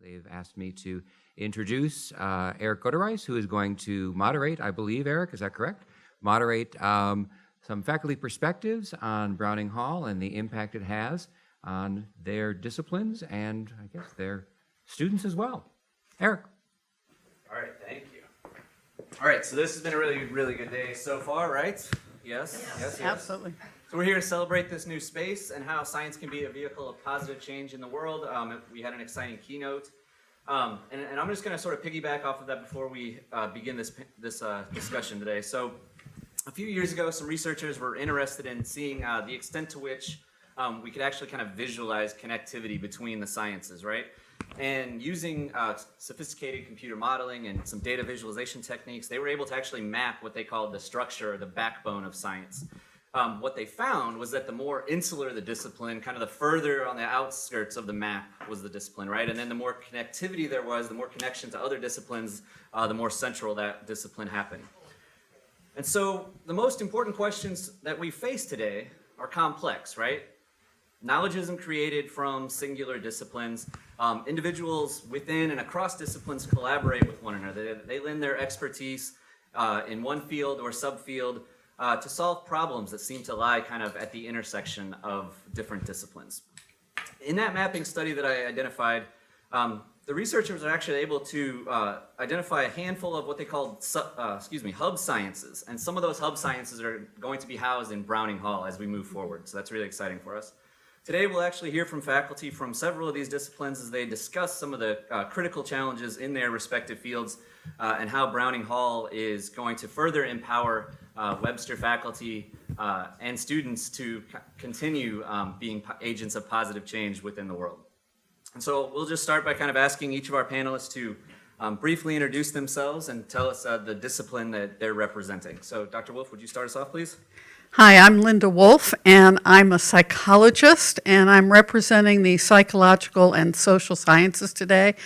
They've asked me to introduce Eric Goedereis, who is going to moderate, I believe, Eric, is that correct? Moderate some faculty perspectives on Browning Hall and the impact it has on their disciplines and, I guess, their students as well. Eric. All right, thank you. All right, so this has been a really, really good day so far, right? Yes? Yes. Absolutely. So we're here to celebrate this new space and how science can be a vehicle of positive change in the world. We had an exciting keynote. And I'm just going to sort of piggyback off of that before we begin this discussion today. So a few years ago, some researchers were interested in seeing the extent to which we could actually kind of visualize connectivity between the sciences, right? And using sophisticated computer modeling and some data visualization techniques, they were able to actually map what they called the structure or the backbone of science. What they found was that the more insular the discipline, kind of the further on the outskirts of the map was the discipline, right? And then the more connectivity there was, the more connection to other disciplines, the more central that discipline happened. And so the most important questions that we face today are complex, right? Knowledge isn't created from singular disciplines. Individuals within and across disciplines collaborate with one another. They lend their expertise in one field or subfield to solve problems that seem to lie kind of at the intersection of different disciplines. In that mapping study that I identified, the researchers are actually able to identify a handful of what they called hub sciences. And some of those hub sciences are going to be housed in Browning Hall as we move forward. So that's really exciting for us. Today we'll actually hear from faculty from several of these disciplines as they discuss some of the critical challenges in their respective fields and how Browning Hall is going to further empower Webster faculty and students to continue being agents of positive change within the world. And so we'll just start by kind of asking each of our panelists to briefly introduce themselves and tell us the discipline that they're representing. So Dr. Woolf, would you start us off, please? Hi, I'm Linda Woolf, and I'm a psychologist, and I'm representing the psychological and social sciences today.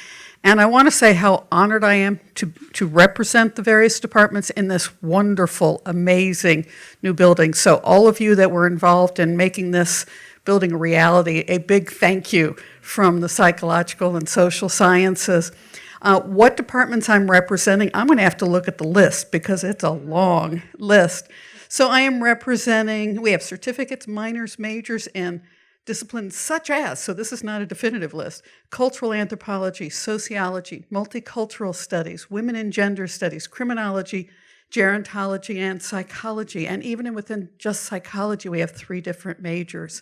And I want to say how honored I am to represent the various departments in this wonderful, amazing new building. So all of you that were involved in making this building a reality, a big thank you from the psychological and social sciences. What departments I'm representing, I'm going to have to look at the list because it's a long list. So I am representing, we have certificates, minors, majors, and disciplines such as, so this is not a definitive list, cultural anthropology, sociology, multicultural studies, women and gender studies, criminology, gerontology, and psychology. And even within just psychology, we have 3 different majors.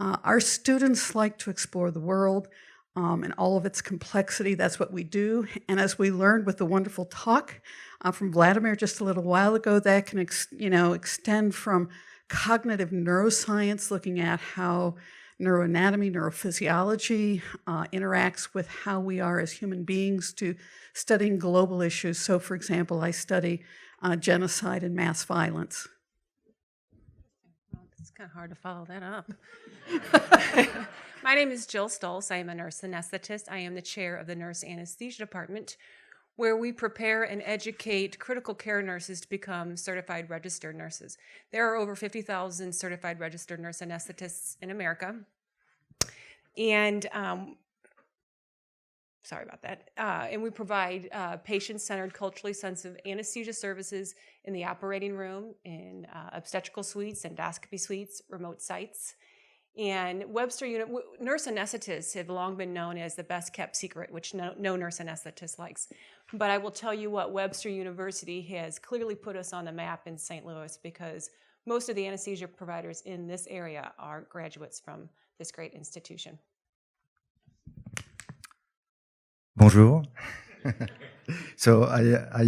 Our students like to explore the world and all of its complexity. That's what we do. And as we learned with the wonderful talk from Vladimir just a little while ago, that can extend from cognitive neuroscience, looking at how neuroanatomy, neurophysiology interacts with how we are as human beings, to studying global issues. So, for example, I study genocide and mass violence. It's kind of hard to follow that up. My name is Jill Stulce. I am a nurse anesthetist. I am the chair of the Nurse Anesthesia department, where we prepare and educate critical care nurses to become certified registered nurses. There are over 50,000 certified registered nurse anesthetists in America. And sorry about that. And we provide patient-centered, culturally sensitive anesthesia services in the operating room, in obstetrical suites, endoscopy suites, remote sites. And Webster nurse anesthetists have long been known as the best kept secret, which no nurse anesthetist likes. But I will tell you what, Webster University has clearly put us on the map in St. Louis, because most of the anesthesia providers in this area are graduates from this great institution. Bonjour. So I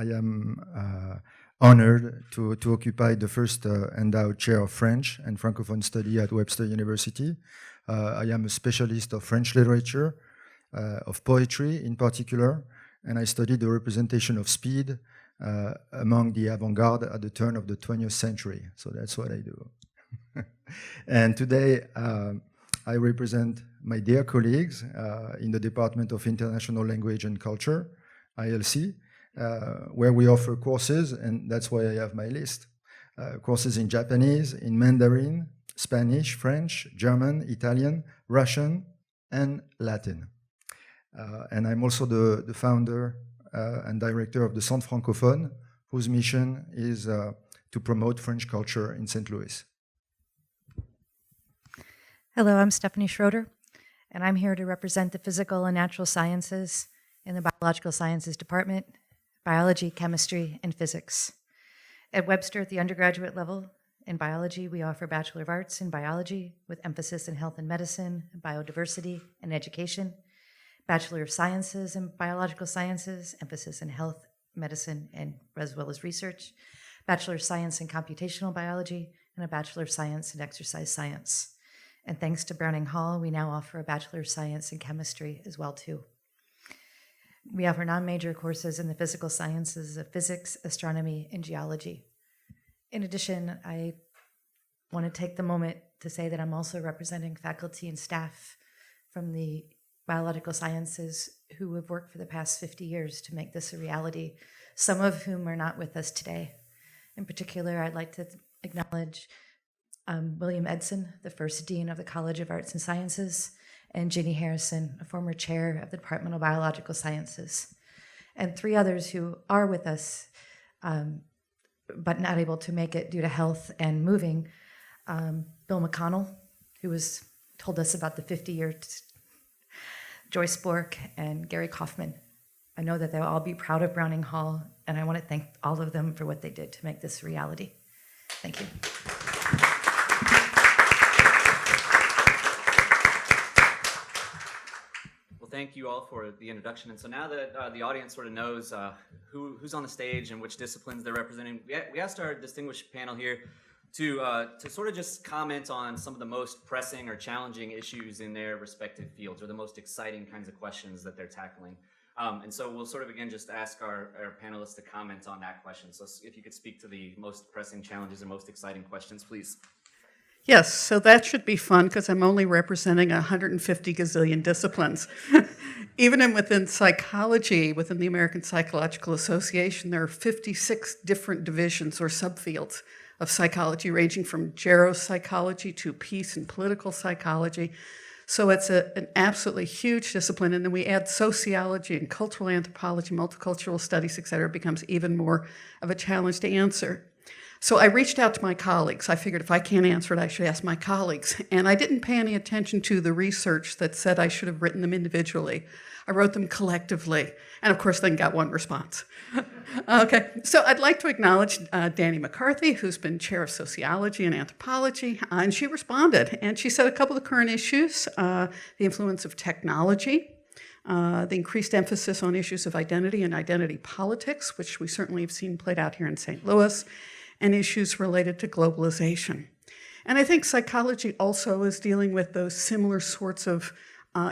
am honored to occupy the first endowed chair of French and Francophone study at Webster University. I am a specialist of French literature, of poetry in particular, and I studied the representation of speed among the avant-garde at the turn of the 20th century. So that's what I do. And today I represent my dear colleagues in the Department of International Language and Culture, ILC, where we offer courses, and that's why I have my list. Courses in Japanese, in Mandarin, Spanish, French, German, Italian, Russian, and Latin. And I'm also the founder and director of the Centre Francophone, whose mission is to promote French culture in St. Louis. Hello, I'm Stephanie Schroeder, and I'm here to represent the Physical and Natural Sciences in the Biological Sciences Department, Biology, Chemistry, and Physics. At Webster, at the undergraduate level in biology, we offer Bachelor of Arts in Biology with emphasis in health and medicine, biodiversity, and education, Bachelor of Sciences in Biological Sciences, emphasis in health, medicine, and as well as research, Bachelor of Science in Computational Biology, and a Bachelor of Science in Exercise Science. And thanks to Browning Hall, we now offer a Bachelor of Science in Chemistry as well, too. We offer non-major courses in the physical sciences of physics, astronomy, and geology. In addition, I want to take the moment to say that I'm also representing faculty and staff from the biological sciences who have worked for the past 50 years to make this a reality, some of whom are not with us today. In particular, I'd like to acknowledge William Edson, the first dean of the College of Arts and Sciences, and Ginny Harrison, a former chair of the Department of Biological Sciences, and three others who are with us, but not able to make it due to health and moving. Bill McConnell, who told us about the 50-year, Joyce Bork, and Gary Kaufman. I know that they'll all be proud of Browning Hall, and I want to thank all of them for what they did to make this a reality. Thank you. Thank you all for the introduction. And so now that the audience sort of knows who's on the stage and which disciplines they're representing, we asked our distinguished panel here to sort of just comment on some of the most pressing or challenging issues in their respective fields, or the most exciting kinds of questions that they're tackling. And so we'll sort of again just ask our panelists to comment on that question. So if you could speak to the most pressing challenges and most exciting questions, please. Yes, so that should be fun because I'm only representing 150 gazillion disciplines. Even within psychology, within the American Psychological Association, there are 56 different divisions or subfields of psychology, ranging from geropsychology to peace and political psychology. So it's an absolutely huge discipline. And then we add sociology and cultural anthropology, multicultural studies, et cetera. It becomes even more of a challenge to answer. So I reached out to my colleagues. I figured if I can't answer it, I should ask my colleagues. And I didn't pay any attention to the research that said I should have written them individually. I wrote them collectively. And of course, then got one response. Okay, so I'd like to acknowledge Danny McCarthy, who's been chair of sociology and anthropology. And she responded. And she said a couple of current issues, the influence of technology, the increased emphasis on issues of identity and identity politics, which we certainly have seen played out here in St. Louis, and issues related to globalization. And I think psychology also is dealing with those similar sorts of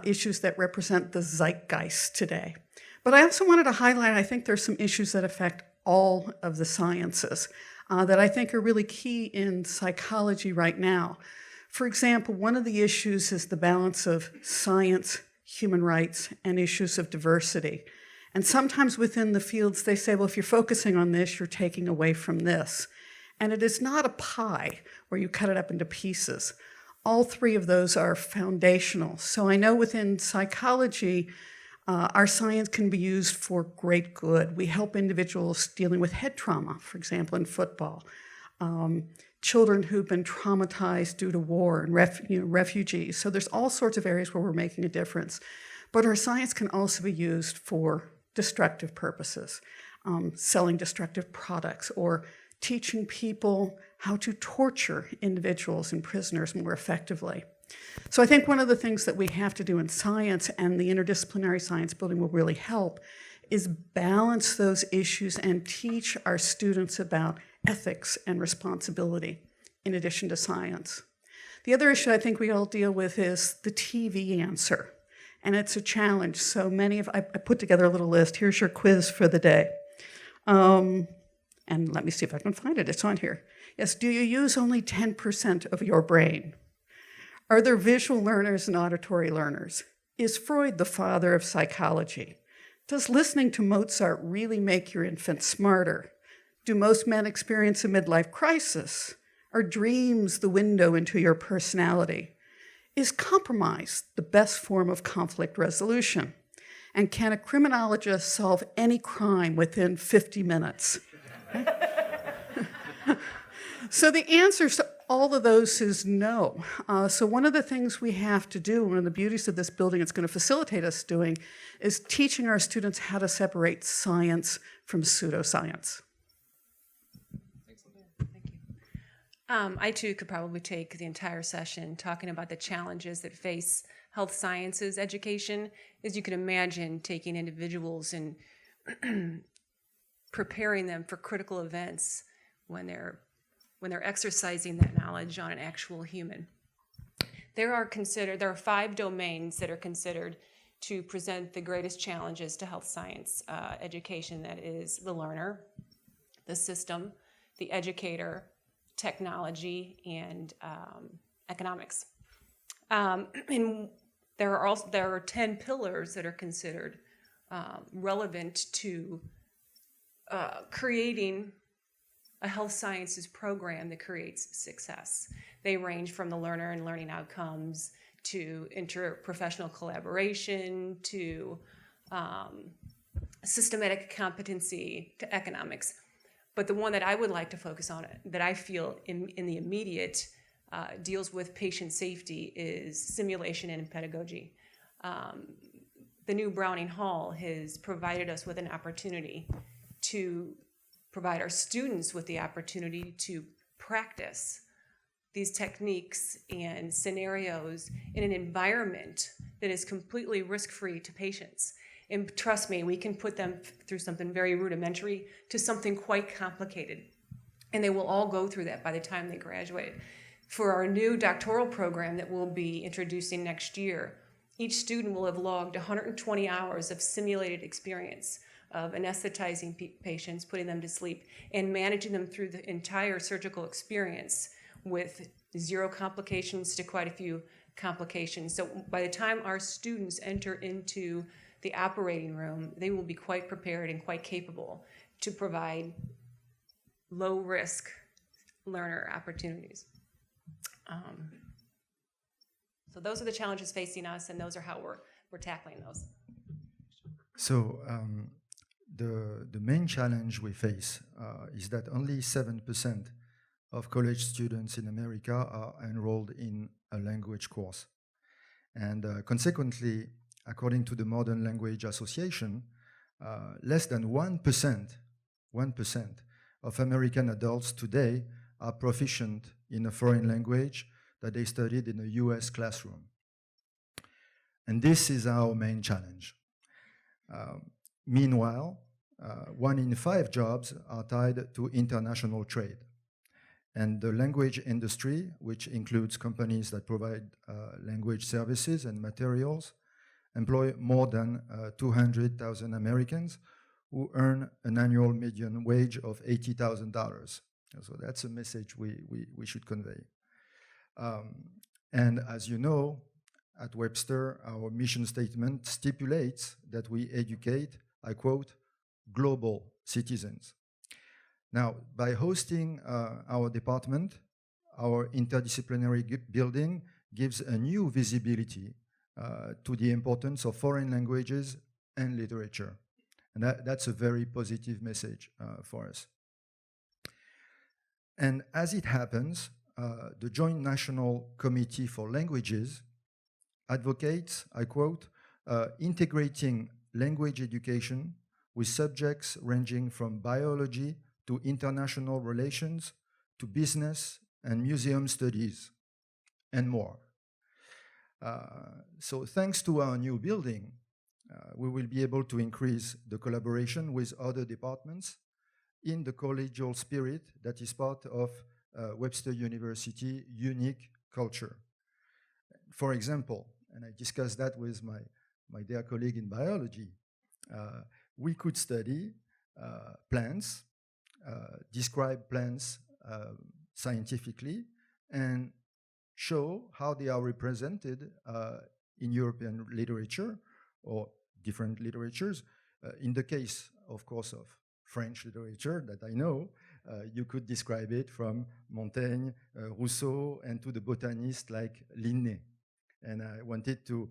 issues that represent the zeitgeist today. But I also wanted to highlight, I think there's some issues that affect all of the sciences that I think are really key in psychology right now. For example, one of the issues is the balance of science, human rights, and issues of diversity. And sometimes within the fields, they say, well, if you're focusing on this, you're taking away from this. And it is not a pie where you cut it up into pieces. All three of those are foundational. So I know within psychology, our science can be used for great good. We help individuals dealing with head trauma, for example, in football. Children who've been traumatized due to war and refugees. So there's all sorts of areas where we're making a difference. But our science can also be used for destructive purposes, selling destructive products, or teaching people how to torture individuals and prisoners more effectively. So I think one of the things that we have to do in science, and the interdisciplinary science building will really help, is balance those issues and teach our students about ethics and responsibility in addition to science. The other issue I think we all deal with is the TV answer. And it's a challenge. So I put together a little list. Here's your quiz for the day. And let me see if I can find it. It's on here. Yes, do you use only 10% of your brain? Are there visual learners and auditory learners? Is Freud the father of psychology? Does listening to Mozart really make your infant smarter? Do most men experience a midlife crisis? Are dreams the window into your personality? Is compromise the best form of conflict resolution? And can a criminologist solve any crime within 50 minutes? So the answers to all of those is no. So one of the things we have to do, one of the beauties of this building it's going to facilitate us doing, is teaching our students how to separate science from pseudoscience. Thank you. I too could probably take the entire session talking about the challenges that face health sciences education. As you can imagine, taking individuals and preparing them for critical events when they're exercising that knowledge on an actual human. There are 5 domains that are considered to present the greatest challenges to health science education. That is the learner, the system, the educator, technology, and economics. And there are 10 pillars that are considered relevant to creating a health sciences program that creates success. They range from the learner and learning outcomes to interprofessional collaboration to systematic competency to economics. But the one that I would like to focus on, that I feel in the immediate deals with patient safety, is simulation and pedagogy. The new Browning Hall has provided us with an opportunity to provide our students with the opportunity to practice these techniques and scenarios in an environment that is completely risk-free to patients. And trust me, we can put them through something very rudimentary to something quite complicated. And they will all go through that by the time they graduate. For our new doctoral program that we'll be introducing next year, each student will have logged 120 hours of simulated experience of anesthetizing patients, putting them to sleep, and managing them through the entire surgical experience with 0 complications to quite a few complications. So by the time our students enter into the operating room, they will be quite prepared and quite capable to provide low-risk learner opportunities. So those are the challenges facing us, and those are how we're tackling those. So the main challenge we face is that only 7% of college students in America are enrolled in a language course. And consequently, according to the Modern Language Association, less than 1% of American adults today are proficient in a foreign language that they studied in a US classroom. And this is our main challenge. Meanwhile, 1 in 5 jobs are tied to international trade. And the language industry, which includes companies that provide language services and materials, employ more than 200,000 Americans who earn an annual median wage of $80,000. So that's a message we should convey. And as you know, at Webster, our mission statement stipulates that we educate, I quote, global citizens. Now, by hosting our department, our interdisciplinary building gives a new visibility to the importance of foreign languages and literature. And that's a very positive message for us. And as it happens, the Joint National Committee for Languages advocates, I quote, integrating language education with subjects ranging from biology to international relations to business and museum studies and more. So thanks to our new building, we will be able to increase the collaboration with other departments in the collegial spirit that is part of Webster University unique culture. For example, and I discussed that with my dear colleague in biology, we could study plants, describe plants scientifically, and show how they are represented in European literature or different literatures. In the case, of course, of French literature that I know, you could describe it from Montaigne, Rousseau, and to the botanists like Linné. And I wanted to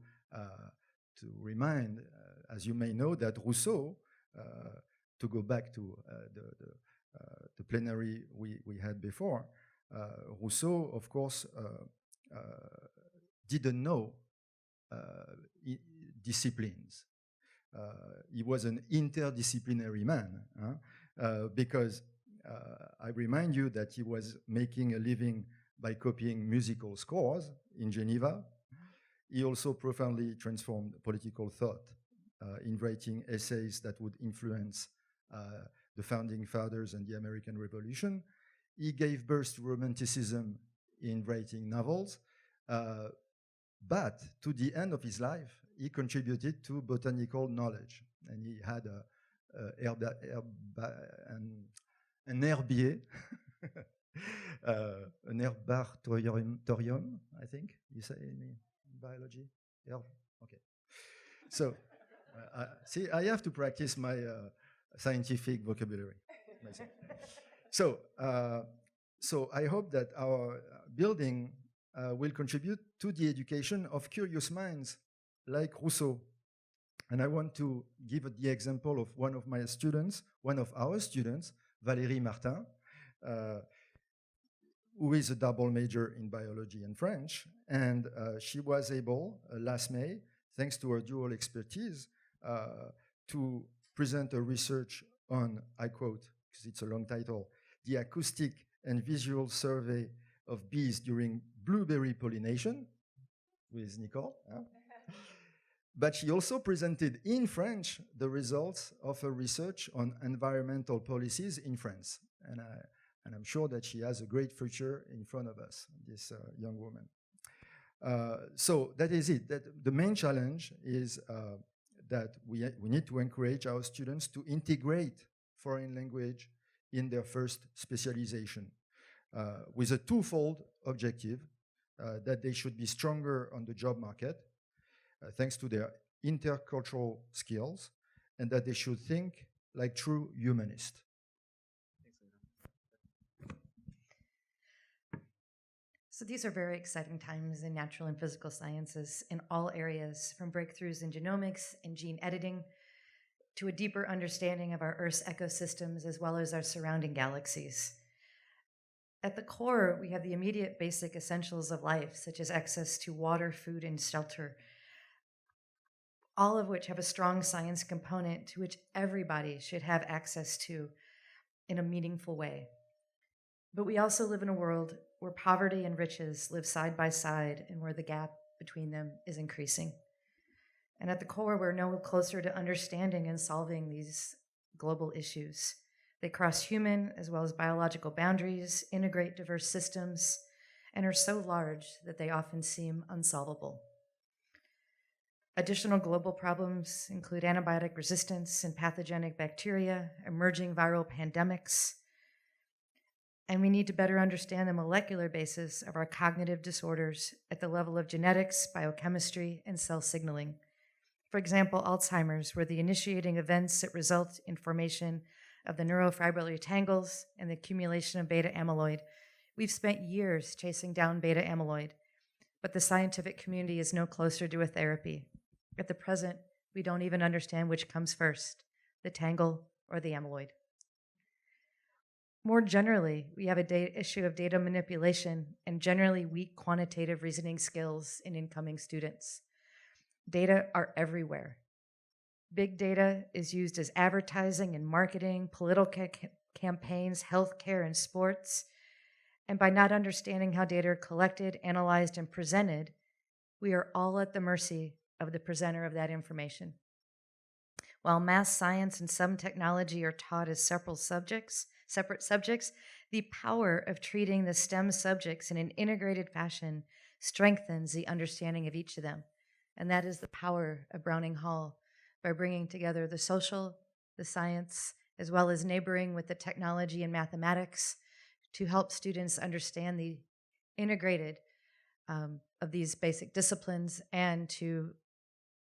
remind as you may know, that Rousseau, to go back to the plenary we had before, Rousseau, of course, didn't know disciplines. He was an interdisciplinary man, because I remind you that he was making a living by copying musical scores in Geneva. He also profoundly transformed political thought in writing essays that would influence the founding fathers and the American Revolution. He gave birth to Romanticism in writing novels, but to the end of his life, he contributed to botanical knowledge, and he had an herbier, an herbatorium, I think you say in biology. Okay. So, see, I have to practice my scientific vocabulary. So I hope that our building will contribute to the education of curious minds like Rousseau. And I want to give the example of one of our students, Valérie Martin, who is a double major in biology and French. And she was able, last May, thanks to her dual expertise, to present a research on, I quote, because it's a long title, the acoustic and visual survey of bees during blueberry pollination with Nicole. But she also presented in French the results of her research on environmental policies in France. And I'm sure that she has a great future in front of us, this young woman. So that is it. The main challenge is that we need to encourage our students to integrate foreign language in their first specialization with a twofold objective, that they should be stronger on the job market, thanks to their intercultural skills, and that they should think like true humanists. So these are very exciting times in natural and physical sciences in all areas, from breakthroughs in genomics and gene editing to a deeper understanding of our Earth's ecosystems as well as our surrounding galaxies. At the core, we have the immediate basic essentials of life, such as access to water, food, and shelter, all of which have a strong science component to which everybody should have access to in a meaningful way. But we also live in a world where poverty and riches live side by side and where the gap between them is increasing. And at the core, we're no closer to understanding and solving these global issues. They cross human as well as biological boundaries, integrate diverse systems, and are so large that they often seem unsolvable. Additional global problems include antibiotic resistance and pathogenic bacteria, emerging viral pandemics, and we need to better understand the molecular basis of our cognitive disorders at the level of genetics, biochemistry, and cell signaling. For example, Alzheimer's, where the initiating events that result in formation of the neurofibrillary tangles and the accumulation of beta amyloid. We've spent years chasing down beta amyloid, but the scientific community is no closer to a therapy. At the present, we don't even understand which comes first, the tangle or the amyloid. More generally, we have an issue of data manipulation and generally weak quantitative reasoning skills in incoming students. Data are everywhere. Big data is used as advertising and marketing, political campaigns, healthcare, and sports. And by not understanding how data are collected, analyzed, and presented, we are all at the mercy of the presenter of that information. While math, science, and some technology are taught as separate subjects, the power of treating the STEM subjects in an integrated fashion strengthens the understanding of each of them. And that is the power of Browning Hall, by bringing together the social, the science, as well as neighboring with the technology and mathematics to help students understand the integrated of these basic disciplines and to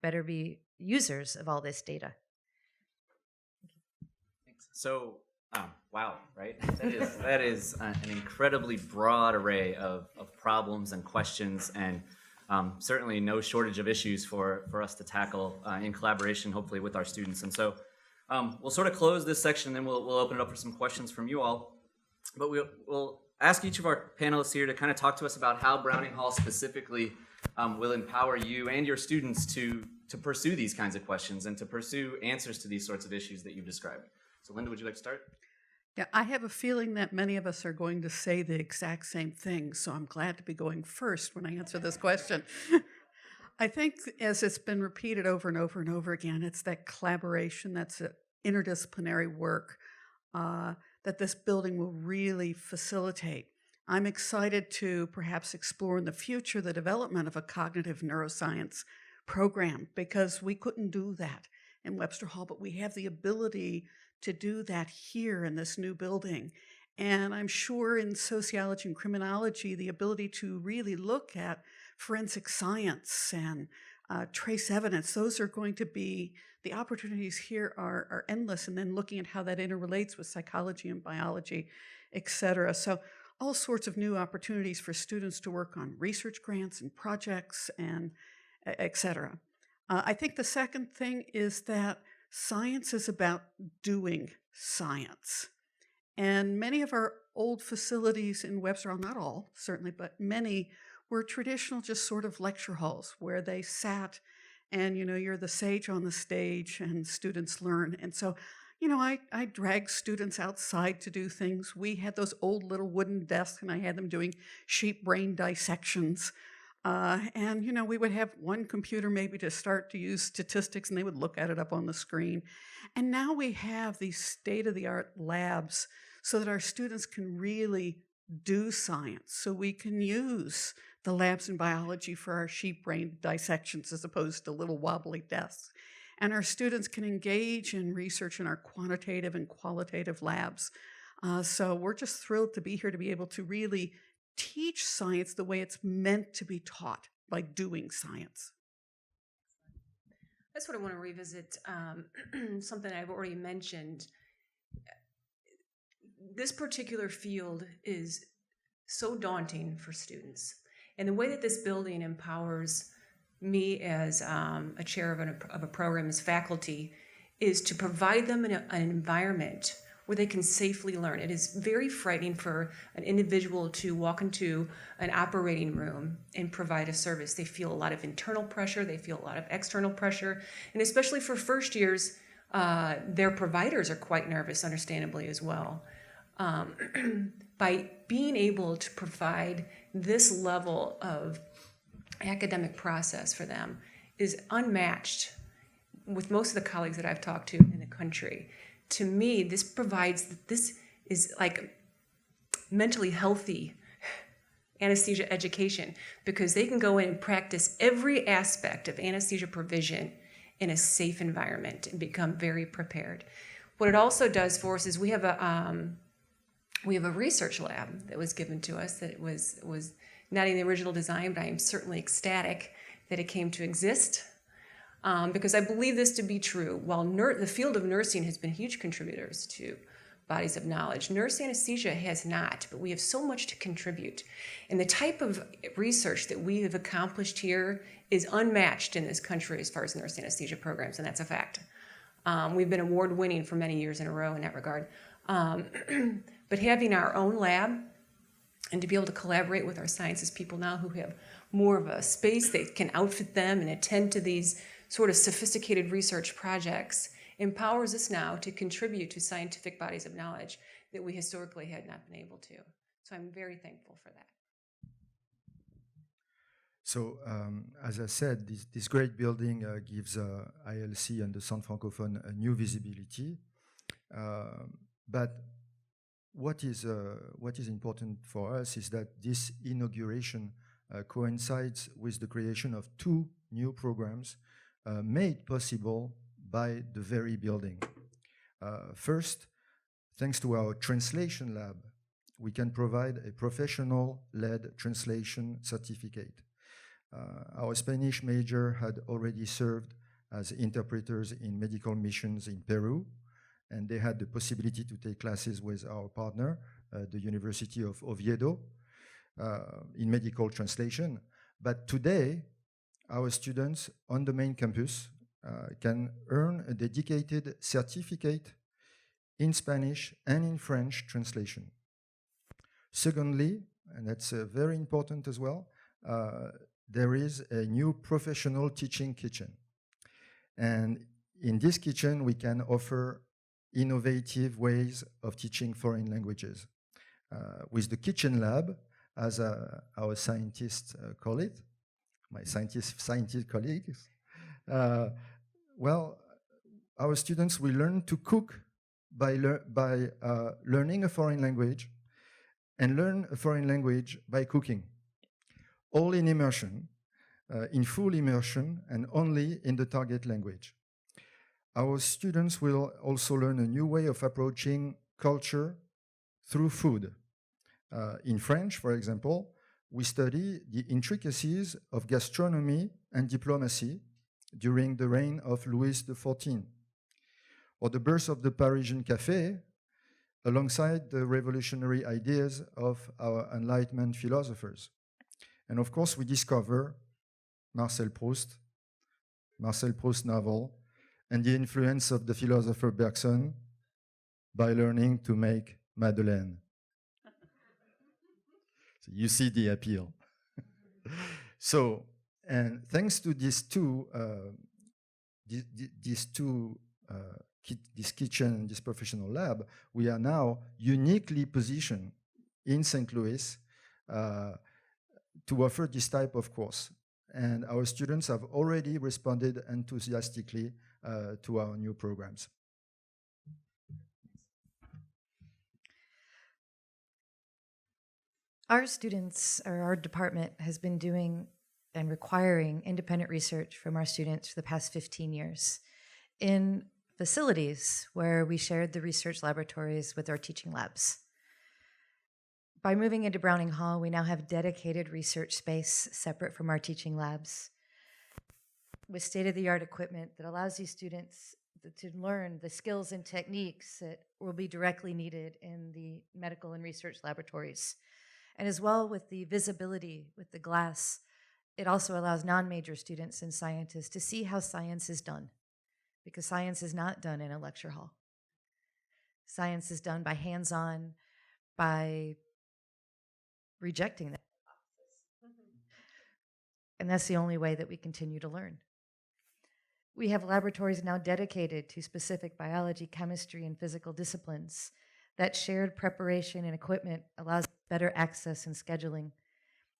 better be users of all this data. Thanks. So, wow, right? That is an incredibly broad array of problems and questions, and certainly no shortage of issues for us to tackle in collaboration, hopefully with our students. And so we'll sort of close this section, and then we'll open it up for some questions from you all. But we'll ask each of our panelists here to kind of talk to us about how Browning Hall specifically will empower you and your students to pursue these kinds of questions and to pursue answers to these sorts of issues that you've described. So Linda, would you like to start? Yeah, I have a feeling that many of us are going to say the exact same thing, so I'm glad to be going first when I answer this question. I think, as it's been repeated over and over and over again, it's that collaboration, that's interdisciplinary work that this building will really facilitate. I'm excited to perhaps explore in the future the development of a cognitive neuroscience program, because we couldn't do that in Webster Hall, but we have the ability to do that here in this new building. And I'm sure in sociology and criminology, the ability to really look at forensic science and trace evidence, those are going to be, the opportunities here are endless, and then looking at how that interrelates with psychology and biology, et cetera. So all sorts of new opportunities for students to work on research grants and projects and et cetera. I think the second thing is that science is about doing science. And many of our old facilities in Webster, well, not all, certainly, but many were traditional, just sort of lecture halls where they sat and, you're the sage on the stage and students learn. And so, I dragged students outside to do things. We had those old little wooden desks, and I had them doing sheep brain dissections. And we would have one computer maybe to start to use statistics, and they would look at it up on the screen. And now we have these state-of-the-art labs so that our students can really do science. So we can use the labs in biology for our sheep brain dissections as opposed to little wobbly desks. And our students can engage in research in our quantitative and qualitative labs. So we're just thrilled to be here to be able to really teach science the way it's meant to be taught, by doing science. That's what I want to revisit, something I've already mentioned. This particular field is so daunting for students. And the way that this building empowers me as a chair of a program as faculty is to provide them an environment where they can safely learn. It is very frightening for an individual to walk into an operating room and provide a service. They feel a lot of internal pressure, they feel a lot of external pressure, and especially for first years, their providers are quite nervous, understandably, as well. By being able to provide this level of academic process for them is unmatched with most of the colleagues that I've talked to in the country. To me, this is like mentally healthy anesthesia education, because they can go in and practice every aspect of anesthesia provision in a safe environment and become very prepared. What it also does for us is we have a research lab that was given to us that was not in the original design, but I am certainly ecstatic that it came to exist. Because I believe this to be true. While the field of nursing has been huge contributors to bodies of knowledge, nurse anesthesia has not, but we have so much to contribute. And the type of research that we have accomplished here is unmatched in this country as far as nurse anesthesia programs, and that's a fact. We've been award-winning for many years in a row in that regard. But having our own lab and to be able to collaborate with our sciences people now who have more of a space that can outfit them and attend to these sort of sophisticated research projects empowers us now to contribute to scientific bodies of knowledge that we historically had not been able to. So I'm very thankful for that. So, as I said, this great building gives ILC and the Centre Francophone a new visibility. But what is important for us is that this inauguration coincides with the creation of 2 new programs made possible by the very building. First, thanks to our translation lab, we can provide a professional-led translation certificate. Our Spanish major had already served as interpreters in medical missions in Peru, and they had the possibility to take classes with our partner, the University of Oviedo, in medical translation. But today, our students on the main campus can earn a dedicated certificate in Spanish and in French translation. Secondly, and that's very important as well, there is a new professional teaching kitchen. And in this kitchen, we can offer innovative ways of teaching foreign languages. With the kitchen lab, as our scientists call it, my scientist colleagues, well, our students will learn to cook by learning a foreign language and learn a foreign language by cooking, all in immersion, in full immersion, and only in the target language. Our students will also learn a new way of approaching culture through food. In French, for example, we study the intricacies of gastronomy and diplomacy during the reign of Louis XIV, or the birth of the Parisian café, alongside the revolutionary ideas of our Enlightenment philosophers. And of course, we discover Marcel Proust novel, and the influence of the philosopher Bergson by learning to make Madeleine. So you see the appeal. So, and thanks to these two, this kitchen and this professional lab, we are now uniquely positioned in St. Louis to offer this type of course. And our students have already responded enthusiastically to our new programs. Our students, or our department, has been doing and requiring independent research from our students for the past 15 years in facilities where we shared the research laboratories with our teaching labs. By moving into Browning Hall, we now have dedicated research space separate from our teaching labs with state-of-the-art equipment that allows these students to learn the skills and techniques that will be directly needed in the medical and research laboratories. And as well with the visibility with the glass, it also allows non-major students and scientists to see how science is done, because science is not done in a lecture hall. Science is done by hands-on, by rejecting that. And that's the only way that we continue to learn. We have laboratories now dedicated to specific biology, chemistry, and physical disciplines. That shared preparation and equipment allows better access and scheduling,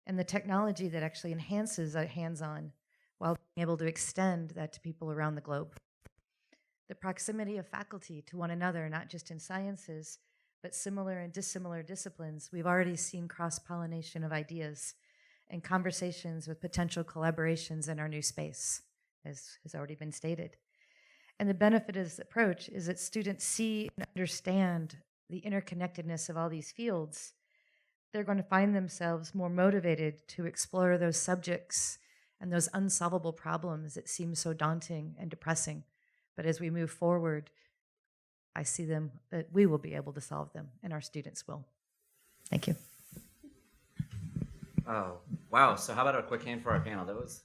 and the technology that actually enhances that hands-on while being able to extend that to people around the globe. The proximity of faculty to one another, not just in sciences, but similar and dissimilar disciplines. We've already seen cross-pollination of ideas and conversations with potential collaborations in our new space, as has already been stated. And the benefit of this approach is that students see and understand the interconnectedness of all these fields. They're going to find themselves more motivated to explore those subjects and those unsolvable problems that seem so daunting and depressing. But as we move forward, I see them, that we will be able to solve them, and our students will. Thank you. Oh, wow. So how about a quick hand for our panel? That was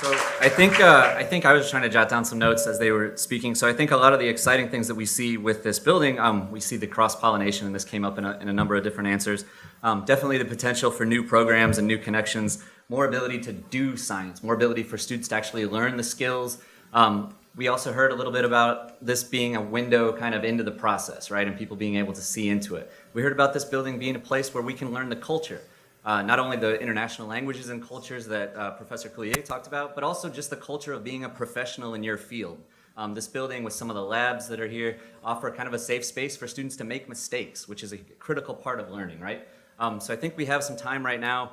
So I think I was trying to jot down some notes as they were speaking. So I think a lot of the exciting things that we see with this building, we see the cross-pollination, and this came up in a number of different answers. Definitely the potential for new programs and new connections, more ability to do science, more ability for students to actually learn the skills. We also heard a little bit about this being a window kind of into the process, right, and people being able to see into it. We heard about this building being a place where we can learn the culture. Not only the international languages and cultures that Professor Cuillé talked about, but also just the culture of being a professional in your field. This building with some of the labs that are here offer kind of a safe space for students to make mistakes, which is a critical part of learning, right? So I think we have some time right now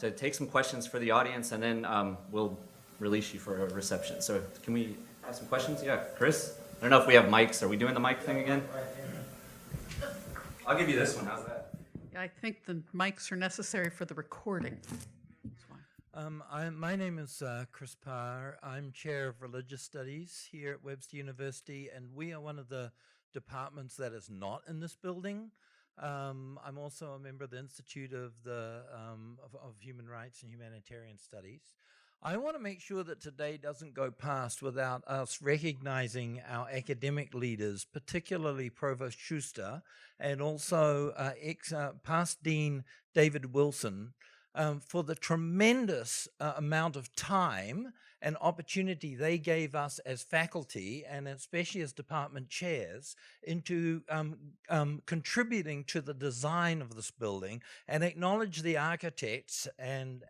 to take some questions for the audience, and then we'll release you for a reception. So can we have some questions? Yeah, Chris? I don't know if we have mics. Are we doing the mic thing again? I'll give you this one. How's that? I think the mics are necessary for the recording. That's why. My name is Chris Parr. I'm Chair of Religious Studies here at Webster University, and we are one of the departments that is not in this building. I'm also a member of the Institute of Human Rights and Humanitarian Studies. I want to make sure that today doesn't go past without us recognizing our academic leaders, particularly Provost Schuster and also past Dean David Wilson, for the tremendous amount of time and opportunity they gave us as faculty and especially as department chairs into contributing to the design of this building, and acknowledge the architects and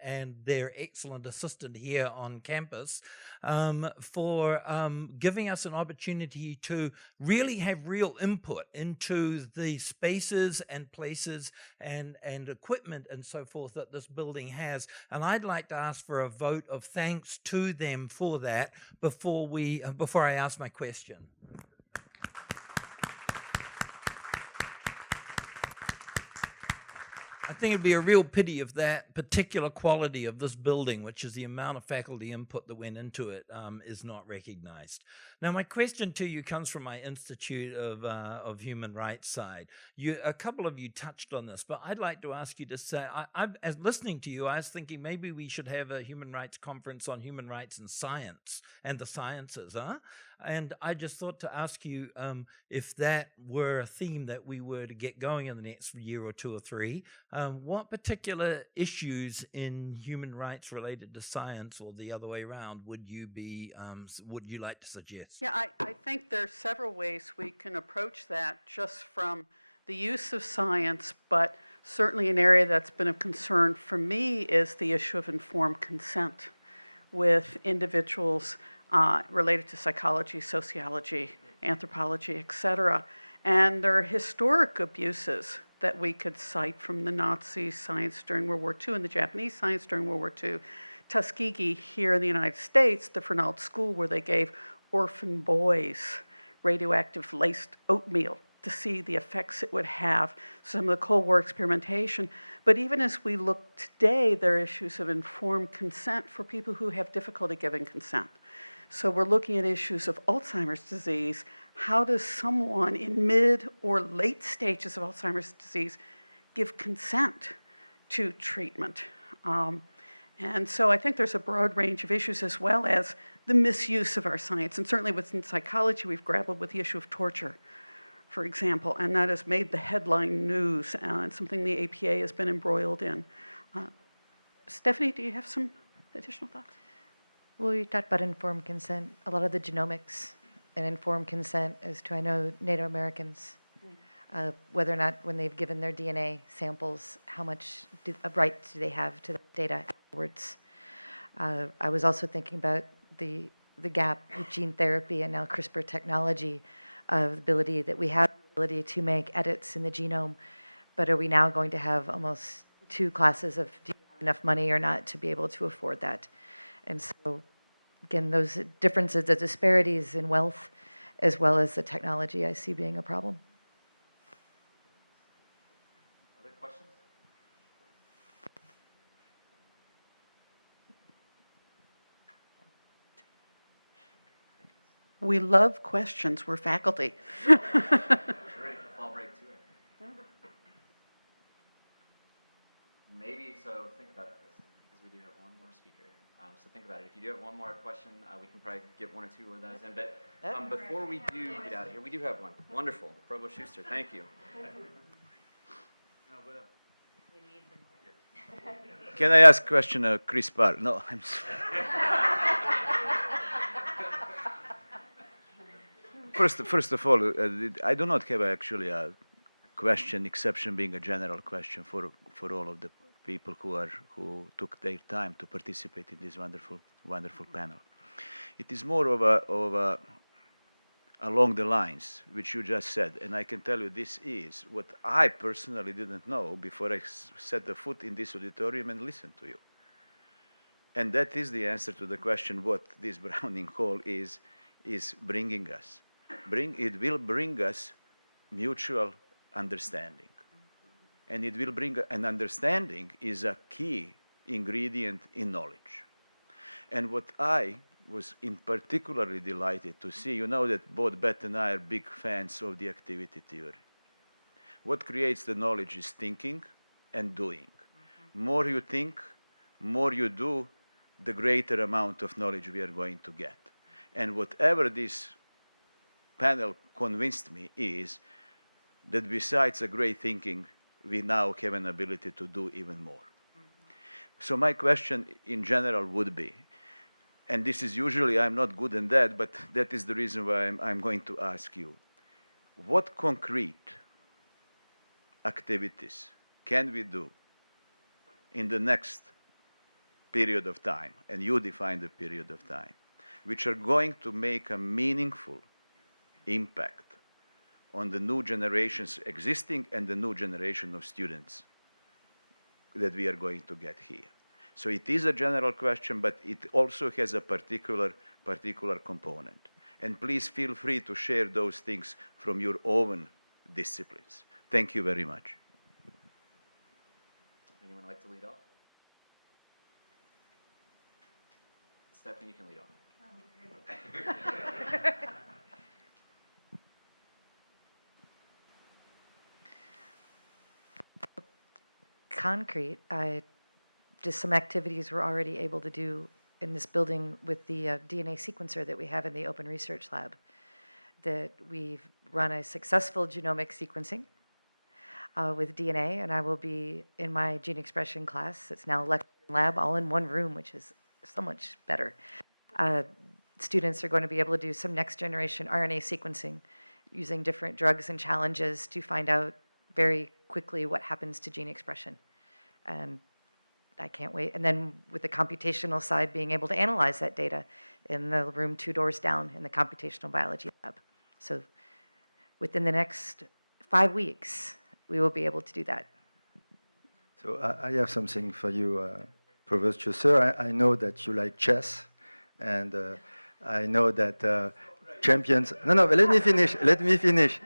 their excellent assistant here on campus for giving us an opportunity to really have real input into the spaces and places and equipment and so forth that this building has. And I'd like to ask for a vote of thanks to them for that before I ask my question. I think it'd be a real pity if that particular quality of this building, which is the amount of faculty input that went into it, is not recognized. Now, my question to you comes from my Institute of Human Rights side. A couple of you touched on this, but I'd like to ask you to say, as listening to you, I was thinking maybe we should have a human rights conference on human rights and science and the sciences, huh? And I just thought to ask you if that were a theme that we were to get going in the next year or two or three, what particular issues in human rights related to science or the other way around would you like to suggest? Yeah, I think there are several ways we can approach that just from the use of science, but certainly an area that's been of concern for me is the issue of informed consent with individuals related to psychology, sociology, anthropology, et cetera. And there are historic abuses that we could cite from the Nazi science during World War II and the Japanese science during World War II. Tuskegee here in the United States, the Fernald School, where they gave orphan boys radioactive laced oatmeal to see the effects it would have, some of the Cold War experimentation. But even as we look today, there are issues of informed consent for people who have difficulty giving consent. So we're looking at issues of Alzheimer's disease. How does someone in mid or late stages of Alzheimer's disease give consent to treatment? And so I think there's a broad range of issues as well as the misuse of our science. And certainly within psychology, we've grappled with the issue of torture, for example, and that has made the headline news and something the APA has been embroiled in. Stephanie, do you have some additional thoughts? Well, you talked about informed consent. A lot of the genomics and informed consent is to, I know, Native Americans, whether or not when they've given their DNA samples, how much right do they have to the data afterwards. I was also thinking about the gap with gene therapy and now CRISPR technology of the ability that we have the ability to make edits in the genome, but are we now going to have almost two classes of do you have enough money or not to be able to afford that? And so, again, those differences, the disparities in wealth, as well as the technology, I see being a problem. Other questions? We love questions. We're faculty. We're ready for fall break too. Maybe so. Think about it, because we do have one more speaker. So think about it. If you do have one more question, we can probably get one or two of those in. But before we do get out of here, we do have one. Wonderful, Provost Schuster. Thank you. Can I ask a question, Chris Parr? No, I'm sorry. First of all, I do not have actually a question, exception being a general question for all of the people who took their time to participate in this wonderful panel. It is more of a along the lines which you just said, and I can tell you this is what I personally didn't know before I set the foot in this auditorium and listened to you. And that is the answer to the question what this Browning Hall is bringing us. It will bring us mutual understanding. And it will bring an understanding is a key ingredient in knowledge. And what I was in particularly delighted to see, you know that both Beth and I are big fans of the activity theory. What creates the knowledge is thinking and doing. More you think, more you do, the greater amount of knowledge we are going to get. And whatever this panel convinced me is that besides a great thinking, we now have an ability to do even more. So my question in general would be, and this is usually, I'm not good in that, but that is the reason why I'm going to ask you, what concrete activities can we do in the next period of time, and you define the period of time, which are going to make a meaningful impact on the new generations existing and the new generation of students that we are going to get here. So it is a general question, but it also has a particular component. And please feel free to share those things from your own disciplines. Thank you very much. Anyone like to lead off? Stephanie, you can lead off. Concrete, just some activities we're already able to do in this building with the DNA sequencer that we have in the Open Research Lab. That we've run a successful genomic sequencing with DNA, and I will be in my gene expression class. It's now lecture and lab all in one room, which is so much better. Students are going to be able to do some next generation RNA sequencing using different drugs and challenges to find out very quickly what happens to gene expression. And I can't wait. And then with the computational side, being able to analyze that data in the room 2 doors down in the computational biology lab. So within the next 5 weeks, we will be able to do that. So I have something for you, Provost Chaucer. I know that you like chess, and I know that champions... No, but let me finish.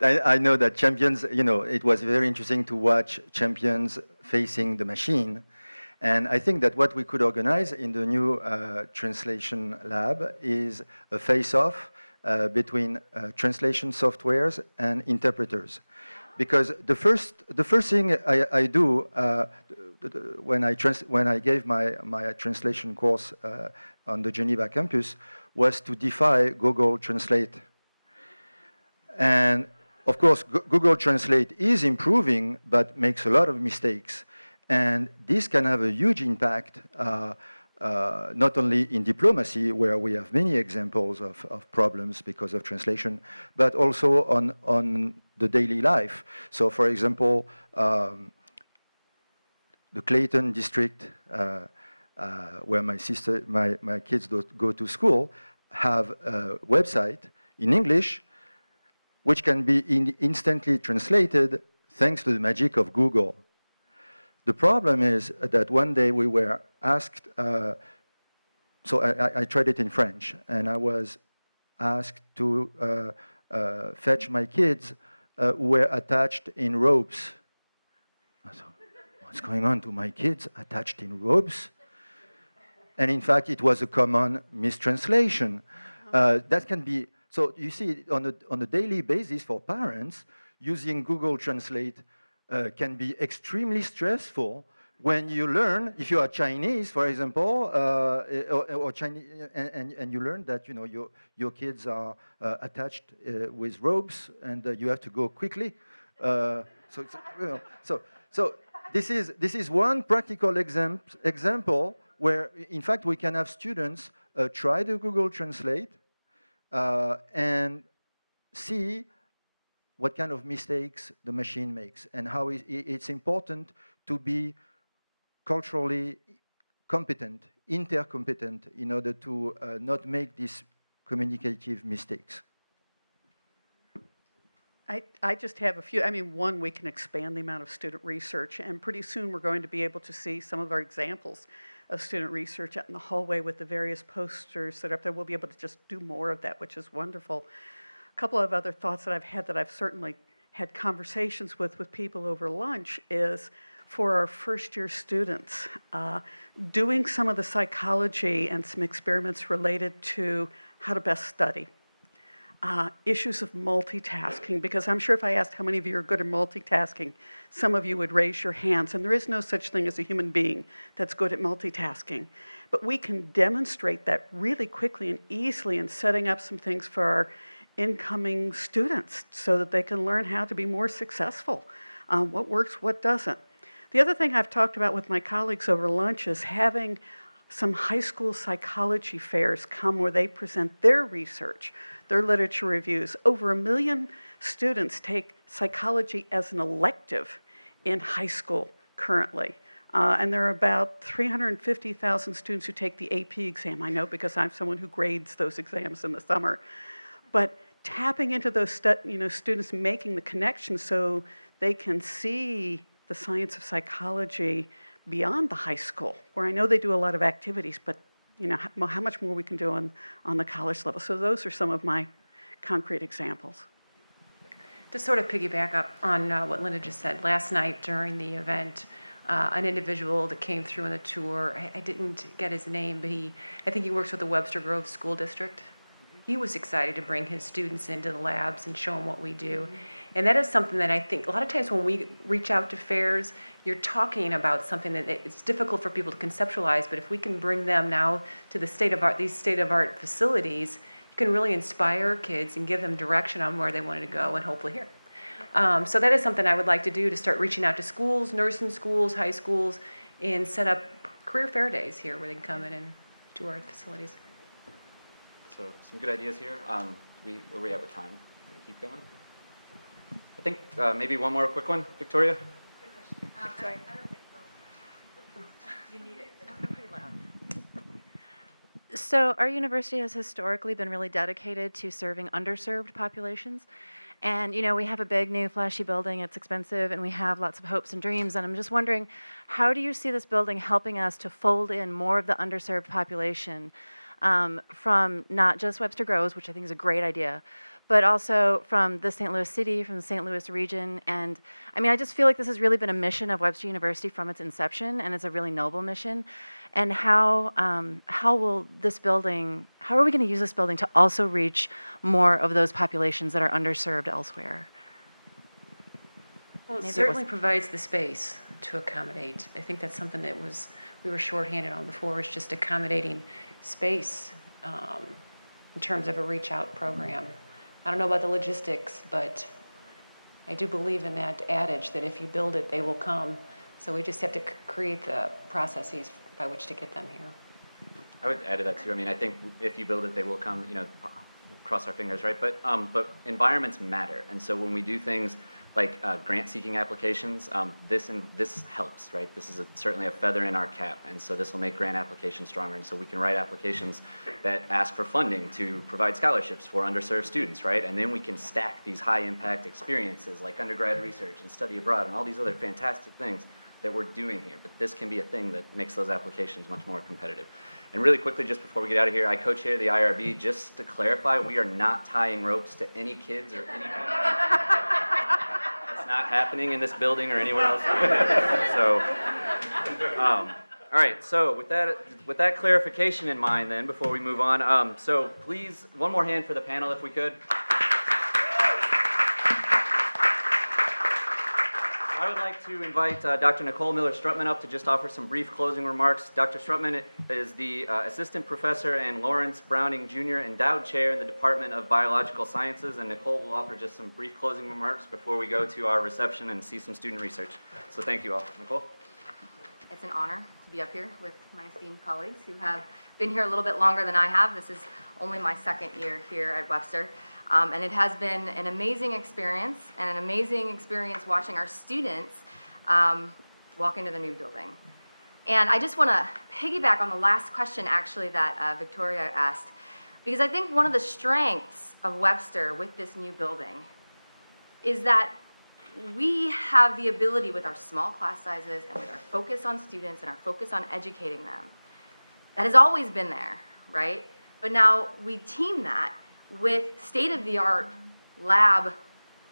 I know that champions, it was very interesting to watch champions facing the machine. And I think that what we could organize in the new translation lab is a face-off between translation softwares and interpreters. Because the first thing I do when I gave my translation course on the Geneva campus was to defy Google Translate. And of course, Google Translate is improving, but makes a lot of mistakes. And this can have a huge impact, not only in diplomacy, where we have many examples of problems because of translation, but also on the daily life. So for example, the Clayton district, where my kids go to school, have a website in English, which can be instantly translated thanks to the magic of Google. The problem is that one day we were asked, so I tried it in French, and I was asked to fetch my kids who were attached in ropes. I thought, what's going on to my kids attached in ropes? And in fact, it was a common mistranslation. That can be, so you see, on a daily basis for parents, using Google Translate can be extremely stressful when you learn, if you are Chinese, for example, or Chinese, and you learn that your kids are attached with ropes, and you have to go quickly. So this is one practical example where, in fact, we can have students try the Google Translate and see what kind of mistakes the machine makes, and how it's important to be culturally competent, intercompetent, in order to not make these communicative mistakes. I just have a few. I mean, one, we can expand the amount of student research, and pretty soon we're going to be able to see some of our examples of student research out in the hallway with the various posters that are up there. We'll be able to just do more of that, which is wonderful. A couple of other thoughts that I've had that I've certainly had conversations with people over lunch is for our first-year students, doing some of the psychology and some experiments related to how to best study. issues of multitasking, because I'm sure if I asked how many of you are good at multitasking, some of you would raise your hands, and there is no such thing as a human being that's good at multitasking. But we can demonstrate that really quickly and easily in setting up some things for our incoming students so that they can learn how to be more successful, what works, what doesn't. The other thing I've talked about with my colleagues over lunch is having some high school psychology fairs come where they present their research, their literature reviews. Over 1 million students take psychology as an elective in high school currently. And there are about 350,000 students who take the AP exam. I know because I'm someone who grades those exams in the summer. But tapping into those students, making the connection so they can see the science of psychology beyond the high school, where I know they do a lot of activities, but how much more we can do on the college level. So those are some of my concrete examples. To sort of piggyback up on what Linda just said, last night during the event, an individual that came through on the tour, I didn't get his name, but I think he works with the Webster Grove School District. He was excited to bring his students into the labs and show them what we do. And that is something that I think a lot of times when we reach out to fairs, you're talking about something that it's difficult for people to conceptualize, but if we can bring them now to the these state-of-art facilities, you can really inspire kids and give them direction on where they wanted to go and hopefully here. So that is something I would like to do, to start reaching out to schools, nursing schools, high schools, and set up career fair days here where they can come in and do our facilities. So some good ideas here. Where are we at with time? Keep going. I think maybe one more quick one, Victoria. Sorry. So our university has historically been really dedicated to serving underserved populations. And, we have a big, new, flashy building. It's expensive, and we have lots of hopes and dreams. And I'm just wondering, how do you see this building helping us to fold in more of the underserved population from not just Webster Groves, which I think is a great idea, but also from the St. Louis city, from the St. Louis region. And I just feel like this has really been a mission of Webster University from its inception, and it's a really noble mission. And how will this building, how are we going to use this building to also reach more of those populations that are underserved elsewhere? Well, it certainly provides the space to accommodate. I think that's something that we were shorthanded on before, is just accommodating space in terms of a reach out program. I don't know about the logistics, but I do believe in that adage that if you build it, they will come. So we just have to create the processes by which to get them here. I would add to that too. I think if you build it, they will come. Cross our fingers, right? But environments matter, and so when we do things like grant-seeking applications, this helps, right? This is certainly a feather in our cap, and so this will make grant applications stronger. And so we can write applications that ask for funding to provide scholarships for underserved students, right? And then we can stack these high-impact experiences like undergrad research and study abroad and all these other fantastic things that we're doing here. But this can be a thing that makes those applications much more competitive. And really quickly, just before we get out of here, I co-chair the IRB. Just to clarify, we are not tying ropes to any kids or anyone. That's not happening in this building or anywhere else. So, all right. So with that clarification in mind, then before we move on, so please, one more hand for the panel, if we could. I would like to invite Dr. Nicole Miller-Strutman up to just offer some brief closing remarks. Dr. Strutman is the Assistant Professor and Lawrence Browning Jr. Endowed Chair in the Department of Biological Sciences, and Nicole will offer just some brief closing remarks before we go to our reception and see some student research. So thank you all. Nicole? It's an honor to be up here with my esteemed colleagues who have been here a little bit longer than I have. This is only my second year here at Webster. And it has been an amazing experience, and an amazing experience watching our students walk into the new building. And I just want to piggyback on the last question, actually, that Victoria asked, because I think one of the strengths of Webster with this new building is that we have the ability, with our small class sizes and with our focus on students and our focus on educating them, that has always been there, right? But now we team that with state-of-the-art labs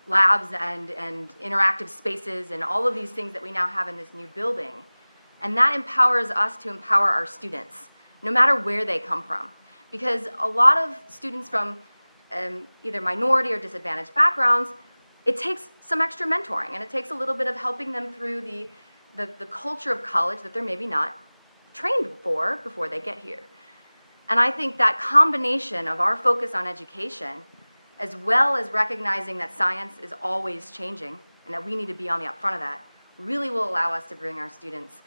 and interactive spaces and all of these things that we now have in this new building. And that empowers us to empower our students, no matter where they come from. Because a lot of students from either minority or disadvantaged backgrounds, it takes some extra mentoring, and it takes a little bit of helping them through the culture of college that they're maybe not trained for before they get here. And I think that combination of our focus on education, as well as recognizing that science is always changing and that we need to be on the upfront of that, really will allow us to bring our students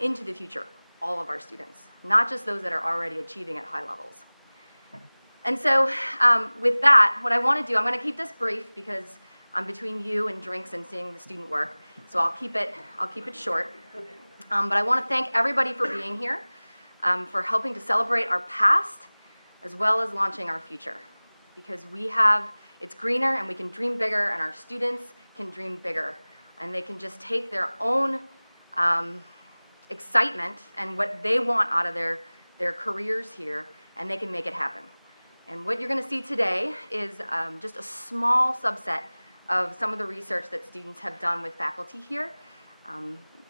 into the future, all of our students, not just those that are already achieving at high levels. And so with that, what I want to do, I'm going to keep this brief because I'm between you and drinks and seeing the student work, so I'll keep it short. But I want to thank everybody for being here, for helping to celebrate our past as well as launching our future. Because it's greener and we can dream bigger, and our students can dream bigger. And they can just take their own excitement and what they want out of their careers here, and they can make it happen. And what you're going to see today is just a small subset of some of the research that students have done with faculty here,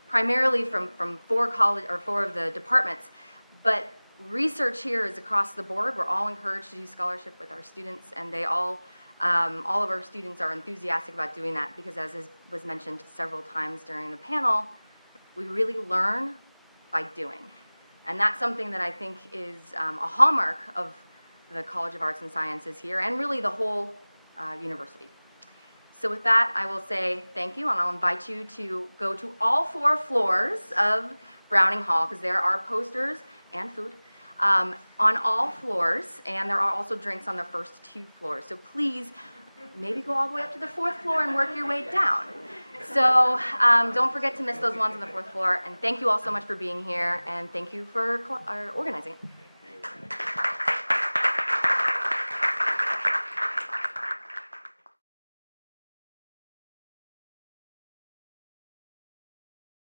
primarily from four of the departments. But research here is across the board. We're all encouraged to do scholarship with our students, and all of our students are enthusiastic about doing that because, as was mentioned several times during the panel, we really learn by doing. And that's something that I think is a hallmark of the College of Arts and Sciences here, and really the whole university. So with that, I will say thank you, and I'll invite you to go to all 4 floors of Browning Hall, because there are posters and food on all floors, and there are also drinks on the first 2 floors. So please, maybe go all the way up to the 4th floor and work your way down. So don't forget to miss those ones on the 4th floor, and thank you all so much for being here, and thank you for organizing it.